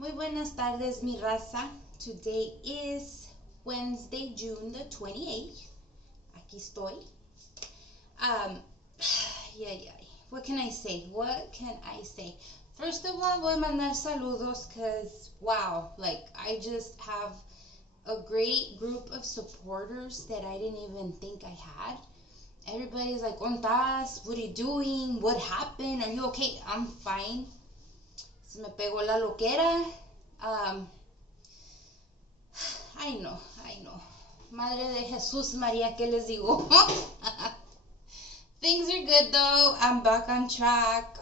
Muy buenas tardes, mi raza. Today is Wednesday, June the 28th. Aquí estoy. Yeah. What can I say? First of all, voy a mandar saludos because, wow, like, I just have a great group of supporters that I didn't even think I had. Everybody's like, ¿Ontas? What are you doing? What happened? Are you okay? I'm fine. Se me pegó la loquera. I know. Madre de Jesús María, ¿qué les digo? Things are good though. I'm back on track.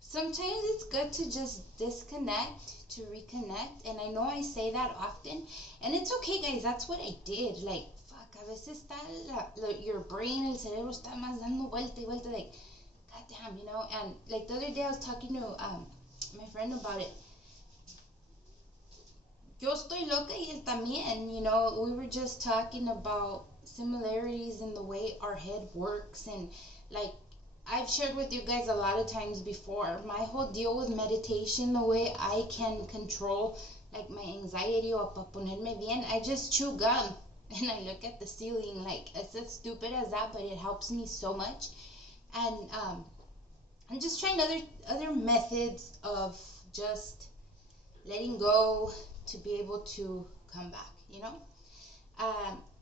Sometimes it's good to just disconnect, to reconnect, and I know I say that often, and it's okay, guys. That's what I did. Like, fuck, a veces está your brain, el cerebro está más dando vuelta y vuelta, like, goddamn, you know. And like the other day, I was talking to my friend about it. Yo estoy loca y él también, you know. We were just talking about similarities in the way our head works, and like I've shared with you guys a lot of times before, my whole deal with meditation, the way I can control like my anxiety or pa ponerme bien, I just chew gum and I look at the ceiling. Like, it's as stupid as that, but it helps me so much. And I'm just trying other methods of just letting go to be able to come back, you know.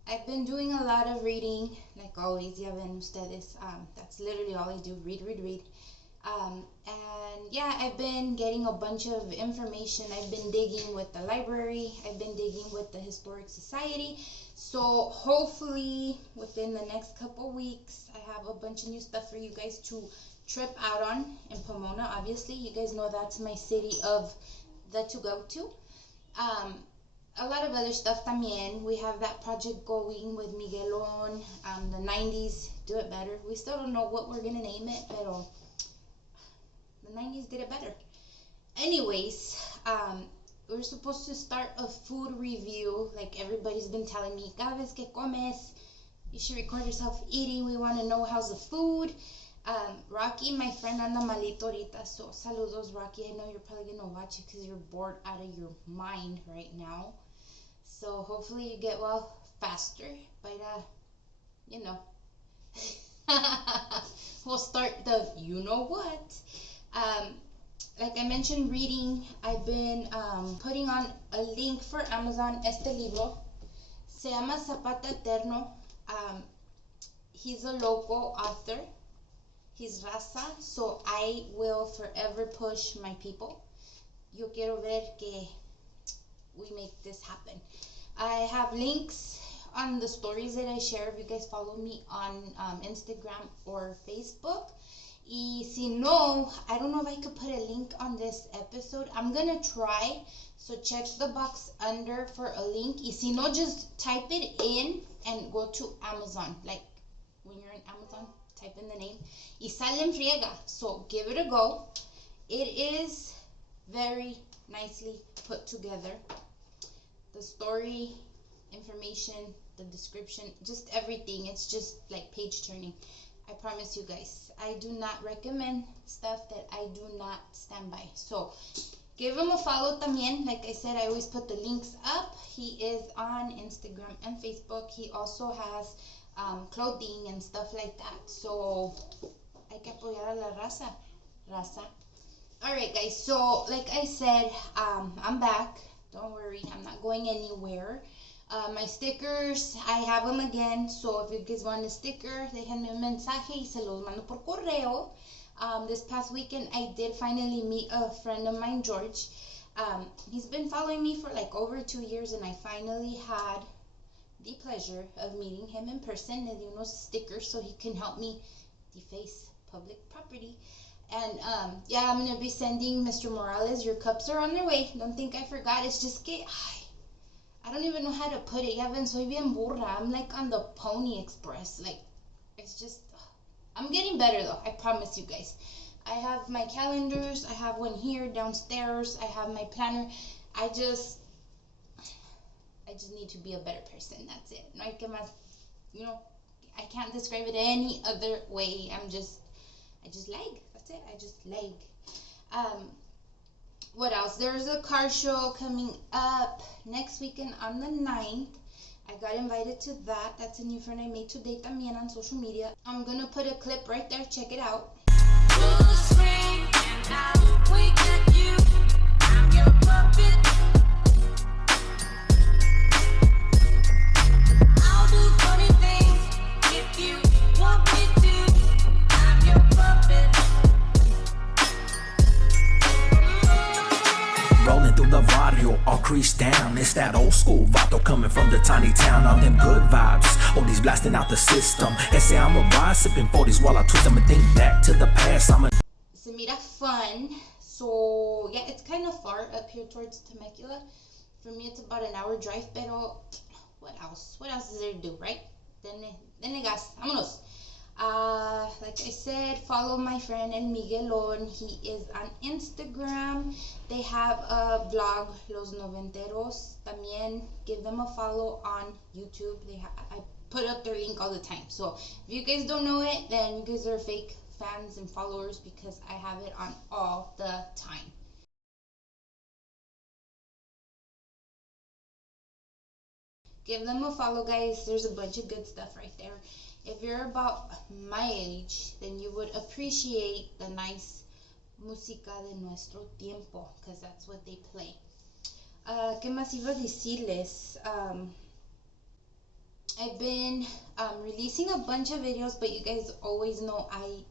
I've been doing a lot of reading, like always. Ya ven ustedes, that's literally all I do, read. And yeah, I've been getting a bunch of information. I've been digging with the library. I've been digging with the Historic Society. So hopefully within the next couple weeks, I have a bunch of new stuff for you guys to trip out on in Pomona. Obviously, you guys know that's my city of the to go to. A lot of other stuff también. We have that project going with Miguelon, the 90s, do it better. We still don't know what we're gonna name it, pero the 90s did it better. Anyways, we're supposed to start a food review. Like everybody's been telling me, cada vez que comes, you should record yourself eating. We want to know how's the food. Rocky, my friend, anda malito ahorita, so saludos, Rocky. I know you're probably gonna watch it because you're bored out of your mind right now. So hopefully you get well faster. But you know, we'll start the you know what. Like I mentioned, reading. I've been putting on a link for Amazon. Este libro se llama Zapata Eterno. He's a local author. He's raza, so I will forever push my people. Yo quiero ver que we make this happen. I have links on the stories that I share if you guys follow me on Instagram or Facebook. Y si no, I don't know if I could put a link on this episode. I'm gonna try, so check the box under for a link. Y si no, just type it in and go to Amazon. Like when you're in Amazon, type in the name. Y sale en friega. So give it a go. It is very nicely put together. The story, information, the description, just everything. It's just like page turning. I promise you guys. I do not recommend stuff that I do not stand by. So give him a follow también. Like I said, I always put the links up. He is on Instagram and Facebook. He also has clothing and stuff like that. So hay que apoyar a la raza. Alright guys, so like I said, I'm back. Don't worry, I'm not going anywhere. My stickers, I have them again. So if you guys want a sticker, déjenme un mensaje y se los mando por correo. This past weekend, I did finally meet a friend of mine, George. He's been following me for like over 2 years, and I finally had the pleasure of meeting him in person. Le di unos stickers so he can help me deface public property. And yeah, I'm gonna be sending Mr. Morales. Your cups are on their way. Don't think I forgot. It's just que I don't even know how to put it. Ya ven, soy bien burra. I'm like on the Pony Express. Like, it's just, I'm getting better though. I promise you guys. I have my calendars. I have one here downstairs. I have my planner. I just need to be a better person. That's it. No hay que más, you know, I can't describe it any other way. I just lag. That's it. I just lag. What else? There's a car show coming up next weekend on the 9th. I got invited to that. That's a new friend I made today también on social media. I'm gonna put a clip right there. Check it out. Rolling through the barrio, all creased down. It's that old school vato coming from the tiny town. All them good vibes, oldies blasting out the system. They say I'm a ride, sipping 40s while I twist them and think back to the past. Se mira fun. So yeah, it's kind of far up here towards Temecula. For me, it's about an hour drive. Pero what else? What else is there to do, right? Denle gas. Vámonos. Like I said, follow my friend El Miguelon. He is on Instagram. They have a vlog, Los Noventeros. También give them a follow on YouTube. I put up their link all the time. So if you guys don't know it, then you guys are fake fans and followers because I have it on all the time. Give them a follow, guys. There's a bunch of good stuff right there. If you're about my age, then you would appreciate the nice música de nuestro tiempo, because that's what they play. ¿Qué más iba a decirles? I've been releasing a bunch of videos, but you guys always know I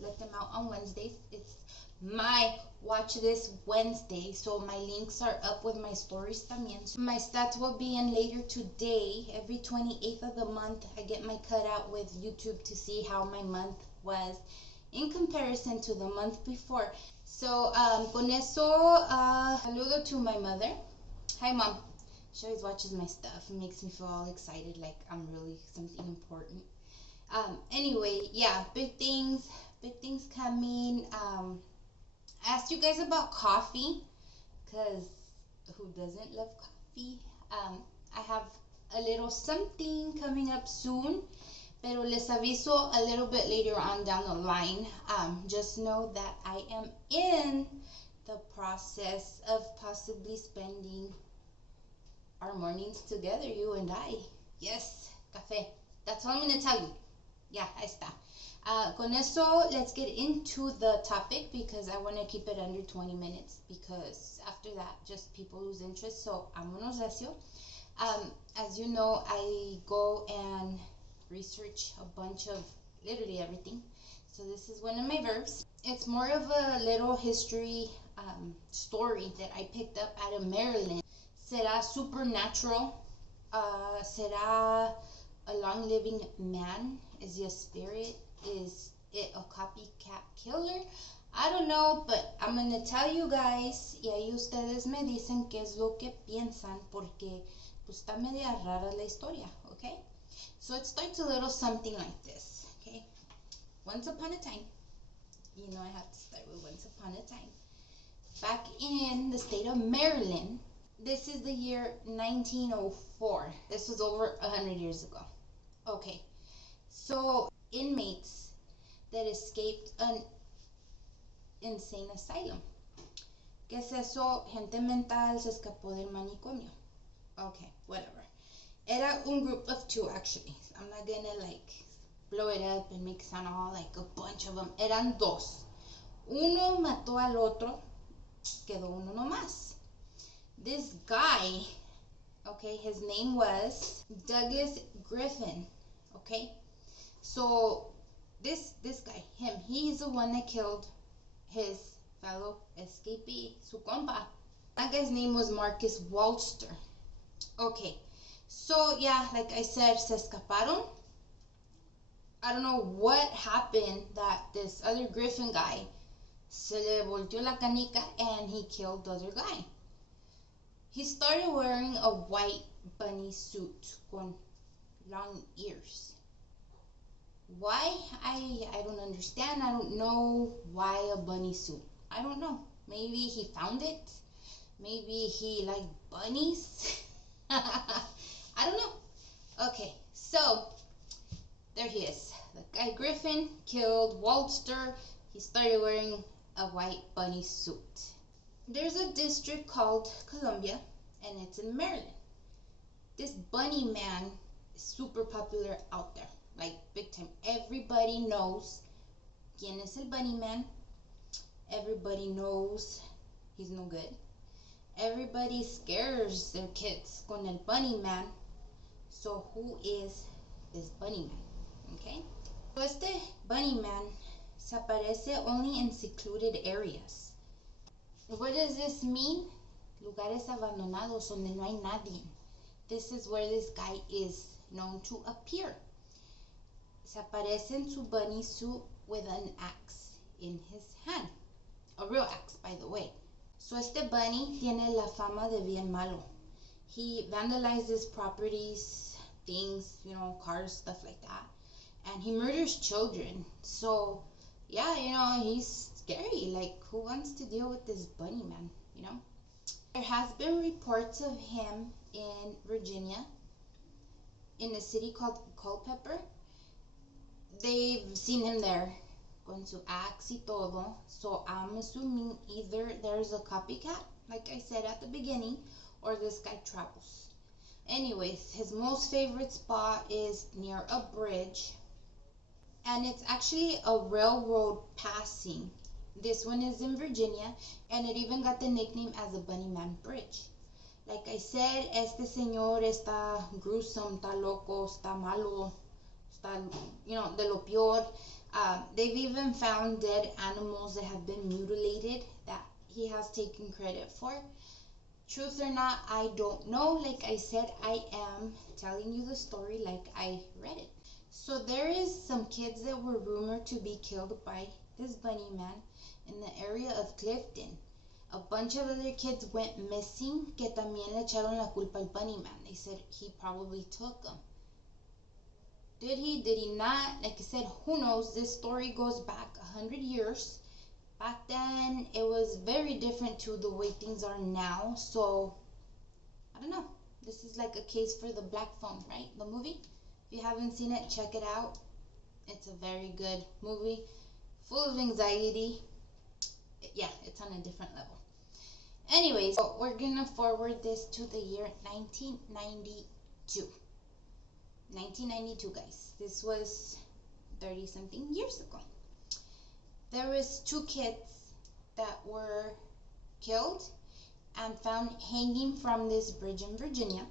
let them out on Wednesdays. It's my Watch This Wednesday, so my links are up with my stories también. So my stats will be in later today. Every 28th of the month, I get my cutout with YouTube to see how my month was in comparison to the month before. So con eso, saludo to my mother. Hi, Mom. She always watches my stuff and makes me feel all excited, like I'm really something important. Anyway, yeah, big things coming. I asked you guys about coffee, because who doesn't love coffee? I have a little something coming up soon, pero les aviso a little bit later on down the line. Just know that I am in the process of possibly spending our mornings together, you and I. Yes, café. That's all I'm going to tell you. Yeah, ahí está. Con eso, let's get into the topic because I want to keep it under 20 minutes because after that, just people lose interest. So, vámonos recio. As you know, I go and research a bunch of literally everything. So this is one of my verbs. It's more of a little history story that I picked up out of Maryland. Será supernatural? Será a long-living man? Is he a spirit? Is it a copycat killer? I don't know, but I'm gonna tell you guys, y ahí ustedes me dicen qué es lo que piensan, porque pues está media rara la historia, okay? So it starts a little something like this, okay? Once upon a time, you know I have to start with once upon a time. Back in the state of Maryland, this is the year 1904. This was over 100 years ago. Okay, so inmates that escaped an insane asylum. ¿Qué es eso? Gente mental se escapó del manicomio. Okay, whatever. Era un group of two, actually. I'm not gonna like blow it up and make it sound all like a bunch of them. Eran dos. Uno mató al otro, quedó uno nomás. This guy, okay, his name was Douglas Griffin, okay? So this guy, he's the one that killed his fellow escapee, su compa. That guy's name was Marcus Walster. Okay, so yeah, like I said, se escaparon. I don't know what happened that this other Griffin guy se le volteó la canica and he killed the other guy. He started wearing a white bunny suit con long ears. Why? I don't understand. I don't know why a bunny suit. I don't know. Maybe he found it. Maybe he liked bunnies. I don't know. Okay, so there he is. The guy Griffin killed Walter. He started wearing a white bunny suit. There's a district called Columbia, and it's in Maryland. This bunny man is super popular out there, like big time. Everybody knows quién es el bunny man. Everybody knows he's no good. Everybody scares their kids con el bunny man. So who is this bunny man? Okay? So este bunny man se aparece only in secluded areas. What does this mean? Lugares abandonados donde no hay nadie. This is where this guy is known to appear. Se aparece en su bunny suit with an axe in his hand. A real axe, by the way. So este bunny tiene la fama de bien malo. He vandalizes properties, things, cars, stuff like that. And he murders children. So, yeah, he's scary. Like, who wants to deal with this bunny man, There has been reports of him in Virginia, in a city called Culpeper. They've seen him there, con su axe y todo. So I'm assuming either there's a copycat, like I said at the beginning, or this guy travels. Anyways, his most favorite spot is near a bridge, and it's actually a railroad passing. This one is in Virginia, and it even got the nickname as the Bunny Man Bridge. Like I said, este señor está gruesome, está loco, está malo, está, de lo peor. They've even found dead animals that have been mutilated that he has taken credit for. Truth or not, I don't know. Like I said, I am telling you the story like I read it. So there is some kids that were rumored to be killed by this bunny man in the area of Clifton. A bunch of other kids went missing que también le echaron la culpa al bunny man. They said he probably took them. Did he? Did he not? Like I said, who knows? This story goes back 100 years. Back then, it was very different to the way things are now. So, I don't know. This is like a case for the Black Phone, right? The movie. If you haven't seen it, check it out. It's a very good movie. Full of anxiety. Yeah, it's on a different level. Anyways, so we're going to forward this to the year 1992. 1992, guys. This was 30-something years ago. There was 2 kids that were killed and found hanging from this bridge in Virginia.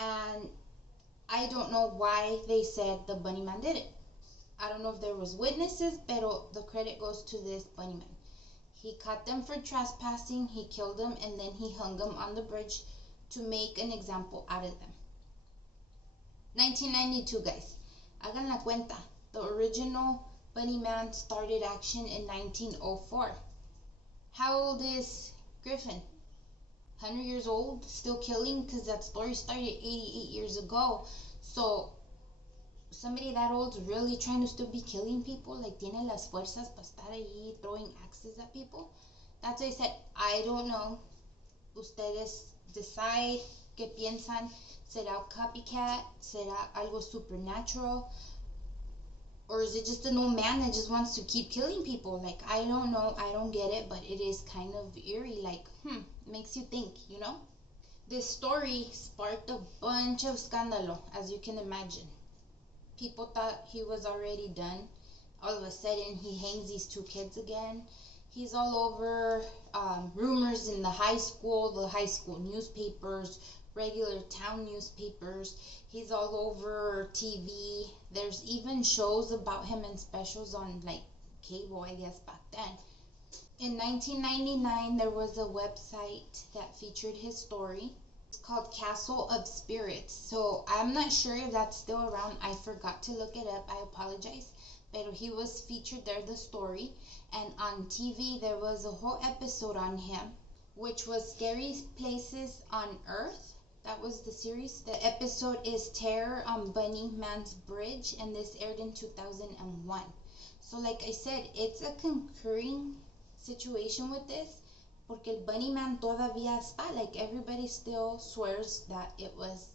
And I don't know why they said the bunny man did it. I don't know if there was witnesses, pero the credit goes to this bunny man. He caught them for trespassing, he killed them, and then he hung them on the bridge to make an example out of them. 1992, guys. Hagan la cuenta. The original Bunny Man started action in 1904. How old is Griffin? 100 years old, still killing, because that story started 88 years ago. So, somebody that old really trying to still be killing people, like tiene las fuerzas para estar ahí throwing axes at people. That's why I said, I don't know. Ustedes decide qué piensan. ¿Será a copycat? ¿Será algo supernatural? Or is it just an old man that just wants to keep killing people? Like, I don't know. I don't get it, but it is kind of eerie. Like, makes you think, This story sparked a bunch of scandalo, as you can imagine. People thought he was already done. All of a sudden, he hangs these 2 kids again. He's all over rumors in the high school newspapers, regular town newspapers. He's all over TV. There's even shows about him and specials on like cable, I guess, back then. In 1999, there was a website that featured his story. It's called Castle of Spirits. So I'm not sure if that's still around. I forgot to look it up. I apologize. But he was featured there, the story. And on TV, there was a whole episode on him, which was Scariest Places on Earth. That was the series. The episode is Terror on Bunny Man's Bridge, and this aired in 2001. So like I said, it's a concurring situation with this, porque el Bunny Man todavía está. Like, everybody still swears that it was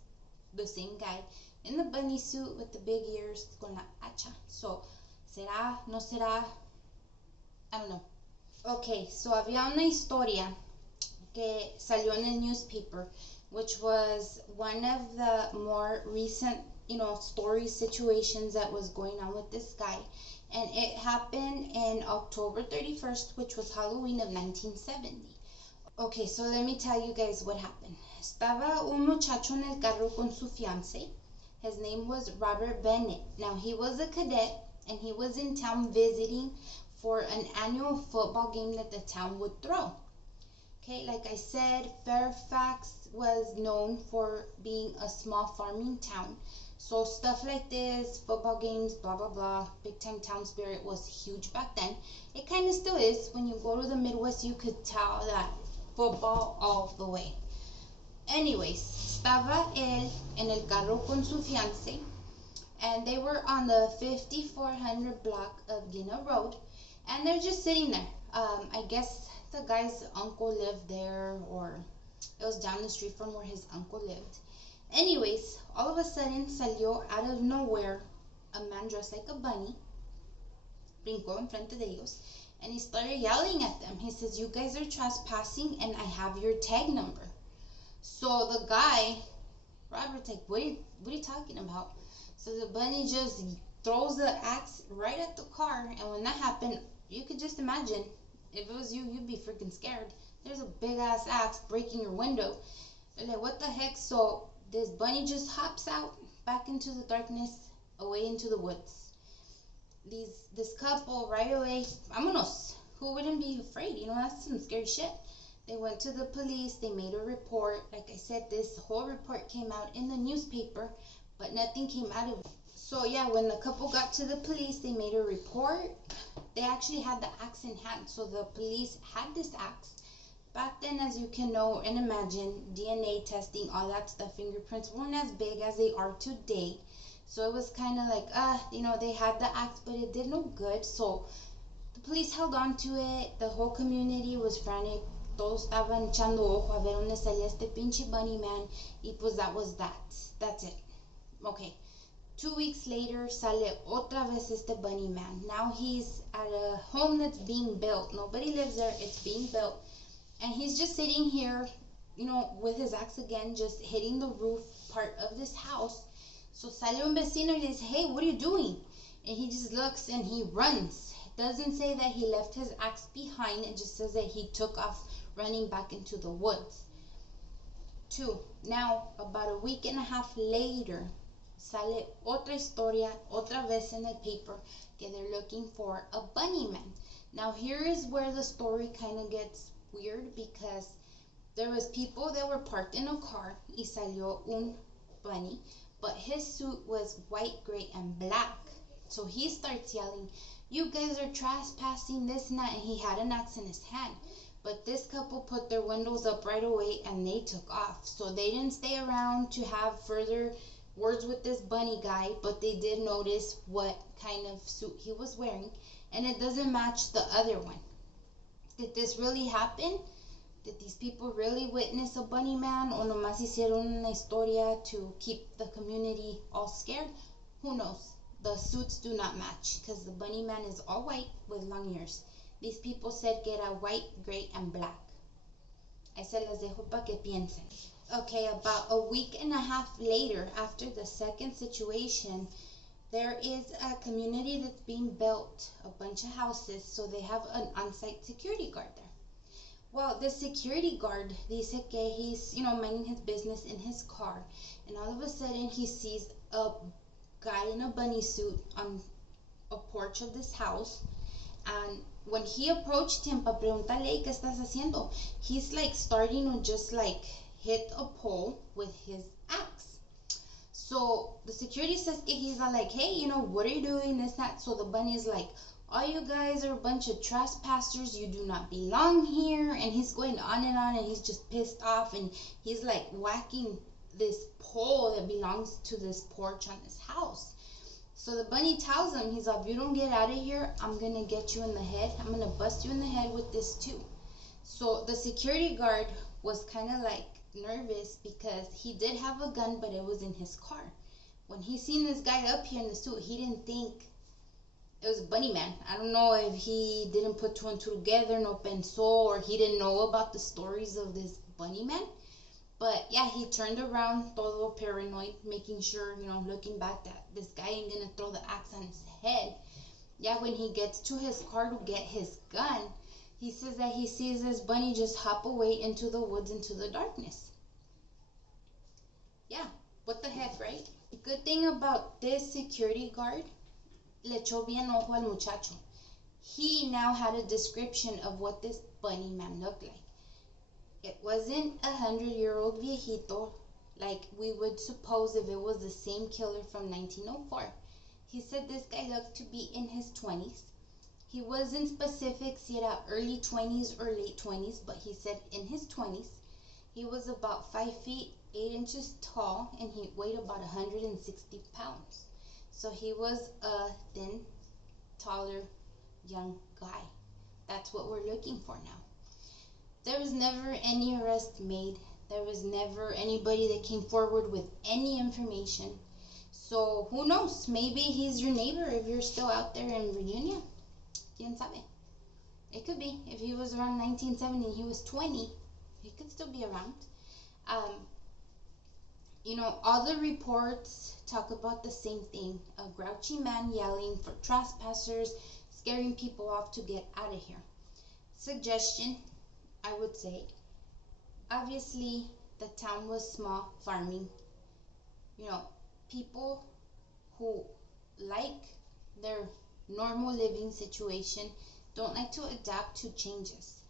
the same guy in the bunny suit with the big ears con la hacha. So, será, no será, I don't know. Okay, so había una historia que salió in the newspaper, which was one of the more recent, stories, situations that was going on with this guy. And it happened in October 31st, which was Halloween of 1970. Okay, so let me tell you guys what happened. Estaba un muchacho en el carro con su fiance. His name was Robert Bennett. Now, he was a cadet and he was in town visiting for an annual football game that the town would throw. Okay, like I said, Fairfax was known for being a small farming town. So stuff like this, football games, blah, blah, blah, big time town spirit was huge back then. It kind of still is. When you go to the Midwest, you could tell that football all the way. Anyways, estaba él en el carro con su fiance, and they were on the 5400 block of Gina Road, and they're just sitting there. I guess the guy's uncle lived there, or it was down the street from where his uncle lived. Anyways, all of a sudden salió out of nowhere a man dressed like a bunny, brincó enfrente de ellos, and he started yelling at them. He says, "You guys are trespassing and I have your tag number." So the guy, Robert's like, what are you talking about? So the bunny just throws the axe right at the car, and when that happened, you could just imagine, if it was you, you'd be freaking scared. There's a big ass axe breaking your window. They're like, what the heck? So this bunny just hops out back into the darkness, away into the woods. This couple right away, vámonos. Who wouldn't be afraid? That's some scary shit. They went to the police, they made a report. Like I said, this whole report came out in the newspaper, but nothing came out of it. So yeah, when the couple got to the police, they made a report. They actually had the axe in hand, so the police had this axe. Back then, as you can know and imagine, DNA testing, all that stuff, fingerprints weren't as big as they are today. So it was kind of like, they had the axe, but it did no good. So the police held on to it. The whole community was frantic. Todos estaban echando ojo a ver dónde salía este pinche bunny man. Y pues that was that. That's it. Okay. 2 weeks later, sale otra vez este bunny man. Now he's at a home that's being built. Nobody lives there. It's being built. And he's just sitting here, with his axe again, just hitting the roof part of this house. So sale un vecino y le dice, "Hey, what are you doing?" And he just looks and he runs. It doesn't say that he left his axe behind. It just says that he took off running back into the woods. 2. Now, about a week and a half later, sale otra historia, otra vez in the paper, que they're looking for a bunny man. Now, here is where the story kind of gets weird, because there was people that were parked in a car y salió un bunny, but his suit was white, gray, and black. So he starts yelling, "You guys are trespassing, this and that," and he had an axe in his hand. But this couple put their windows up right away and they took off. So they didn't stay around to have further words with this bunny guy, but they did notice what kind of suit he was wearing, and it doesn't match the other one. Did this really happen? Did these people really witness a bunny man, o nomás hicieron una historia to keep the community all scared? Who knows? The suits do not match, because the bunny man is all white with long ears. These people said que era white, gray, and black. Ahí se las dejo para que piensen. Okay, about a week and a half later, after the second situation, there is a community that's being built, a bunch of houses, so they have an on-site security guard there. Well, the security guard dice que he's, minding his business in his car, and all of a sudden he sees a guy in a bunny suit on a porch of this house, and when he approached him para preguntarle, "¿Qué estás haciendo?" he's like starting to just like hit a pole with his axe. So the security says que he's like, "Hey, what are you doing, this, that?" So the bunny is like, "All you guys are a bunch of trespassers, you do not belong here," and he's going on, and he's just pissed off, and he's like whacking this pole that belongs to this porch on this house. So the bunny tells him, he's like, "If you don't get out of here, I'm gonna get you in the head. I'm gonna bust you in the head with this too." So the security guard was kind of like nervous, because he did have a gun, but it was in his car. When he seen this guy up here in the suit, he didn't think it was Bunny Man. I don't know if he didn't put two and two together, no pensó, or he didn't know about the stories of this Bunny Man. But yeah, he turned around, todo paranoid, making sure, looking back, that this guy ain't gonna throw the axe on his head. Yeah, when he gets to his car to get his gun, he says that he sees this bunny just hop away into the woods, into the darkness. Yeah, what the heck, right? Good thing about this security guard, le echó bien ojo al muchacho. He now had a description of what this Bunny Man looked like. It wasn't 100-year-old viejito like we would suppose if it was the same killer from 1904. He said this guy looked to be in his 20s. He wasn't specific si era early 20s or late 20s, but he said in his 20s. He was about 5 feet 8 inches tall, and he weighed about 160 pounds. So he was a thin, taller, young guy. That's what we're looking for now. There was never any arrest made. There was never anybody that came forward with any information. So who knows? Maybe he's your neighbor if you're still out there in Virginia. Quien sabe? It could be. If he was around 1970 and he was 20, he could still be around. All the reports talk about the same thing. A grouchy man yelling for trespassers, scaring people off to get out of here. Suggestion, I would say. Obviously, the town was small, farming. People who like their normal living situation don't like to adapt to changes.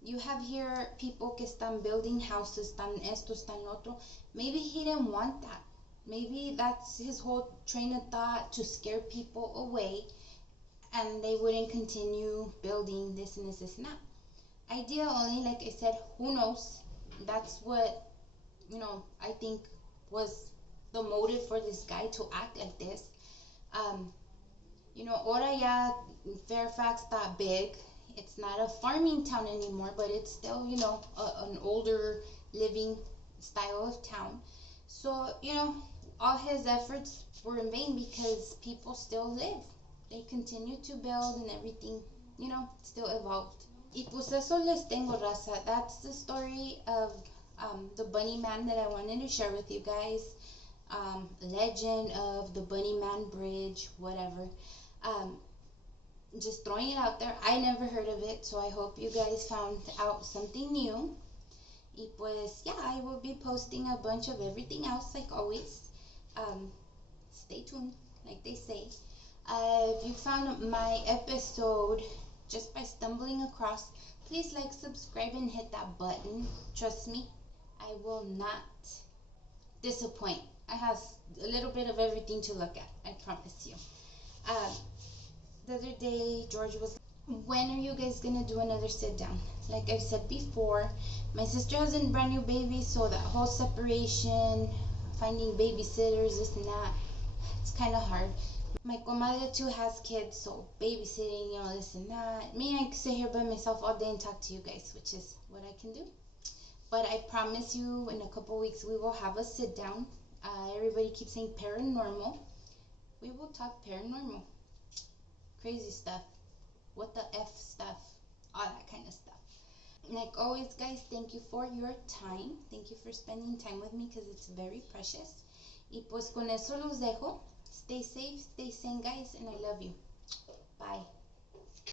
You have here people que están building houses, están esto, están lo otro. Maybe he didn't want that. Maybe that's his whole train of thought, to scare people away, and they wouldn't continue building this and this and that. Idea only, like I said, who knows? That's what, I think was the motive for this guy to act like this. Ahora ya Fairfax that big. It's not a farming town anymore, but it's still, an older living style of town. So, all his efforts were in vain because people still live. They continue to build and everything, still evolved. Y pues eso les tengo, raza. That's the story of the Bunny Man that I wanted to share with you guys. Legend of the Bunny Man Bridge, whatever. Just throwing it out there. I never heard of it, so I hope you guys found out something new. Y pues, yeah, I will be posting a bunch of everything else like always. Stay tuned, like they say. If you found my episode just by stumbling across, please like, subscribe, and hit that button. Trust me, I will not disappoint. I have a little bit of everything to look at, I promise you. The other day, George was, when are you guys gonna do another sit down? Like I've said before, my sister has a brand new baby, so that whole separation, finding babysitters, this and that, it's kind of hard. My comadre too has kids, so babysitting, this and that. Me, I can sit here by myself all day and talk to you guys, which is what I can do. But I promise you, in a couple weeks, we will have a sit down. Everybody keeps saying paranormal. We will talk paranormal. Crazy stuff. What the F stuff. All that kind of stuff. Like always, guys, thank you for your time. Thank you for spending time with me because it's very precious. Y pues con eso los dejo. Stay safe, stay sane, guys, and I love you. Bye.